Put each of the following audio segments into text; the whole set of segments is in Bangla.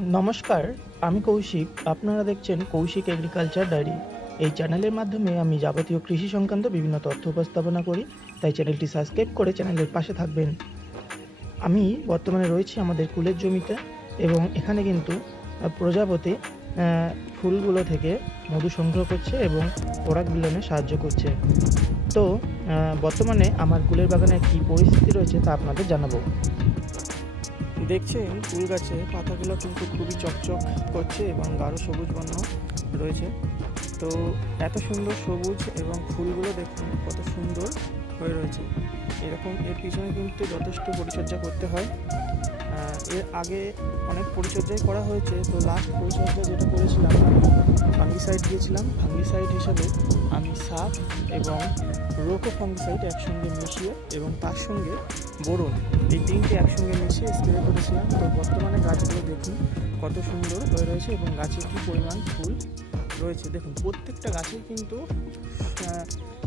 নমস্কার, আমি কৌশিক। আপনারা দেখছেন কৌশিক এগ্রিকালচার ডায়েরি। এই চ্যানেলের মাধ্যমে আমি যাবতীয় কৃষি সংক্রান্ত বিভিন্ন তথ্য উপস্থাপনা করি। তাই চ্যানেলটি সাবস্ক্রাইব করে চ্যানেলের পাশে থাকবেন। আমি বর্তমানে রয়েছি আমাদের কুলের জমিতে এবং এখানে কিন্তু প্রজাপতি ফুলগুলো থেকে মধু সংগ্রহ করছে এবং পরাগ মিলনে সাহায্য করছে। তো বর্তমানে আমার কুলের বাগানের কী পরিস্থিতি রয়েছে তা আপনাদের জানাবো। দেখছেন ফুল গাছে পাতাগুলো কিন্তু খুবই চকচক করছে এবং গাঢ় সবুজ বর্ণ রয়েছে। তো এত সুন্দর সবুজ এবং ফুলগুলো দেখুন কত সুন্দর হয়ে রয়েছে। এর পিছনে কিন্তু যথেষ্ট পরিচর্যা করতে হয়। এর আগে অনেক পরিচর্যাই করা হয়েছে। তো লাস্ট পরিচর্যা যেটা করেছিলাম, আমি ফাঙ্গিসাইড দিয়েছিলাম। ফাঙ্গিসাইড হিসাবে আমি সাপ এবং রোকো ফাঙ্গিসাইড একসঙ্গে মিশিয়ে এবং তার সঙ্গে বোরন, এই তিনটে একসঙ্গে মিশিয়ে স্প্রে করেছিলাম। তো বর্তমানে গাছগুলো দেখুন কত সুন্দর হয়ে রয়েছে এবং গাছে কী পরিমাণ ফুল রয়েছে। দেখুন প্রত্যেকটা গাছেই কিন্তু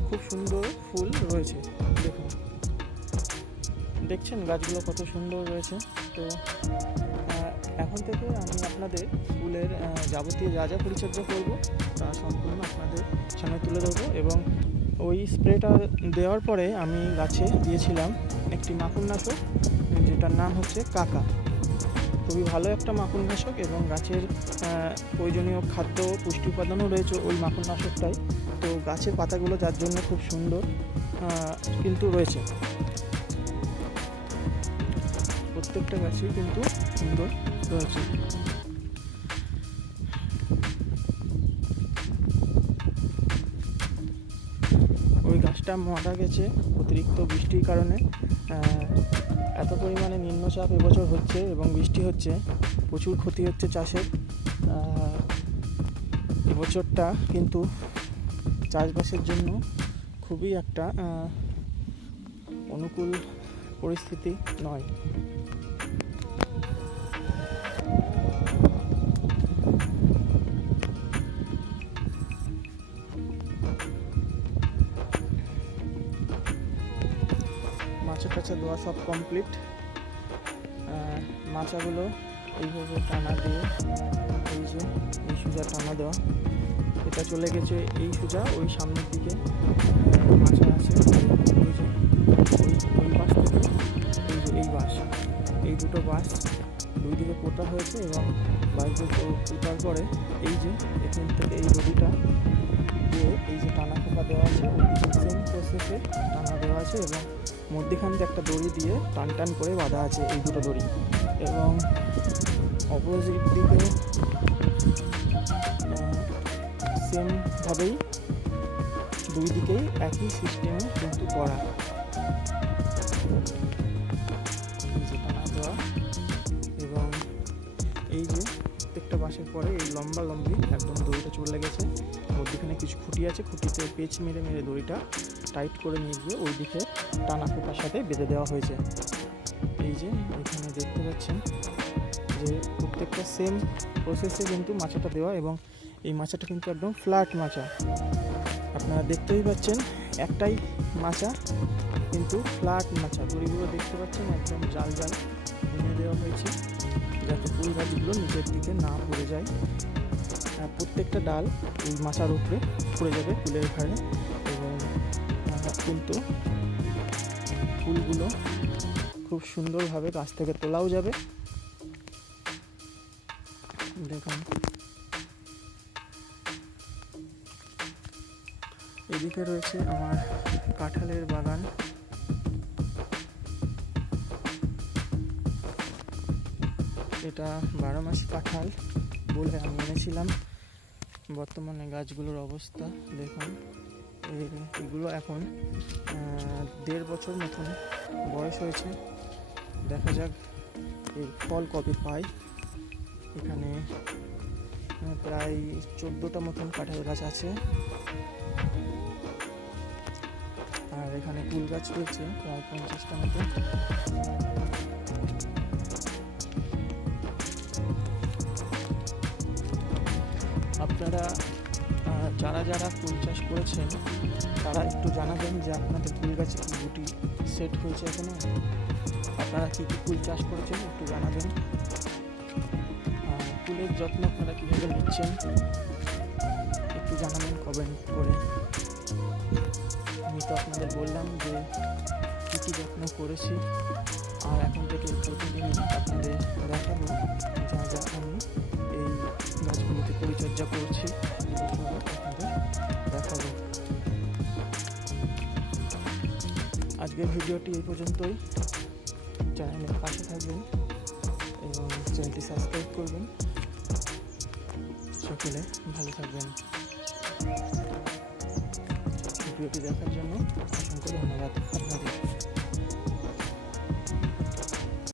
খুব সুন্দর ফুল রয়েছে। দেখুন, দেখছেন গাছগুলো কত সুন্দর রয়েছে। তো এখন থেকে আমি আপনাদের ফুলের যাবতীয় যা যা পরিচর্যা করব তা সম্পূর্ণ আপনাদের সামনে তুলে ধরবো। এবং ওই স্প্রেটা দেওয়ার পরে আমি গাছে দিয়েছিলাম একটি মাকড়নাশক, যেটার নাম হচ্ছে কাকা। খুবই ভালো একটা মাকড়নাশক এবং গাছের প্রয়োজনীয় খাদ্য পুষ্টি উপাদানও রয়েছে ওই মাকড়নাশকটাই। তো গাছের পাতাগুলো যার জন্য খুব সুন্দর কিন্তু রয়েছে, প্রত্যেকটা গাছই কিন্তু সুন্দর রয়েছে। ওই গাছটা মারা গেছে অতিরিক্ত বৃষ্টির কারণে। এত পরিমাণে নিম্নচাপ এবছর হচ্ছে এবং বৃষ্টি হচ্ছে, প্রচুর ক্ষতি হচ্ছে চাষের। এবছরটা কিন্তু চাষবাসের জন্য খুবই একটা অনুকূল পরিস্থিতি নয়। মাছা টাছা দেওয়া সব কমপ্লিট। মাচাগুলো এইভাবে টানা দিয়ে, এই যে এই সোজা টানা দেওয়া, এটা চলে গেছে এই সোজা ওই সামনের দিকে মাছা আছে। ওই যে ওই বাস থেকে এই যে এই বাস, এই দুটো বাস দুই দিকে পোতা হয়েছে এবং বাস দুটো পোতার পরে এই যে এখান থেকে এই দড়িটা দিয়ে এই যে টানা খোপা দেওয়া আছে, ওই দিকে সেম প্রসেসে টানা দেওয়া আছে এবং মধ্যখান দিয়ে একটা দড়ি দিয়ে টান টান করে বাঁধা আছে এই দুটো দড়ি। এবং অপোজিট দিকে সেমভাবেই দুই দিকেই একই সিস্টেমে কিন্তু করা, এই যে টানা দেওয়া। এবং এই যে প্রত্যেকটা বাঁশের পরে এই লম্বা লম্বি একদম দড়িটা চলে গেছে, মধ্যখানে কিছু খুঁটি আছে, খুঁটিতে পেঁচ মেরে মেরে দড়িটা টাইট করে নিয়ে গিয়ে ওই দিকে টানা খোপার সাথে বেঁধে দেওয়া হয়েছে। এই যে এখানে দেখতে পাচ্ছেন যে প্রত্যেকটা সেম প্রসেসে কিন্তু মাচাটা দেওয়া এবং এই মাচাটা কিন্তু একদম ফ্ল্যাট মাচা। আপনারা দেখতেই পাচ্ছেন একটাই মাচা কিন্তু ফ্ল্যাট মাচা। দড়িগুলো দেখতে পাচ্ছেন একদম জাল জাল ভেঙে দেওয়া হয়েছে যাতে ফুল গাছগুলো নিচের দিকে না পড়ে যায়। প্রত্যেকটা ডাল ওই মাচার উপরে পড়ে যাবে ফুলের ঘাড়ে এবং কিন্তু ফুলগুলো খুব সুন্দরভাবে গাছ থেকে তোলাও যাবে। দেখুন এদিকে রয়েছে আমার কাঁঠালের বাগান। এটা 12 মাসি কাঁঠাল বলে আমি এনেছিলাম। বর্তমানে গাছগুলোর অবস্থা দেখুন, এগুলো এখন 1.5 বছর মতন বয়স হয়েছে। দেখা যাক এর ফল কবে পাই। এখানে প্রায় 14টা মতন কাঁঠাল গাছ আছে আর এখানে কুল গাছ রয়েছে প্রায় 50টা মতন। আপনারা যারা যারা ফুল চাষ করেছেন তারা একটু জানাবেন যে আপনাদের ফুল গাছে কি গুটি সেট হয়েছে এখনো, আপনারা কী কী ফুল চাষ করেছেন একটু জানাবেন। আর এর যত্ন আপনারা কীভাবে নিচ্ছেন একটু জানাবেন কমেন্ট করে। আমি তো আপনাদের বললাম যে কী কী যত্ন করেছি, আর এখন থেকে প্রতিদিন আপনাদের দেখাবো যা যা আমি এই গাছগুলোকে পরিচর্যা করছি, আপনাদের দেখাবো। আজকের ভিডিওটি এই পর্যন্তই। চ্যানেলের পাশে থাকবেন এবং চ্যানেলটি সাবস্ক্রাইব করবেন। সকলে ভালো থাকবেন। ভিডিওটি দেখার জন্য অসংখ্য ধন্যবাদ আপনাদের।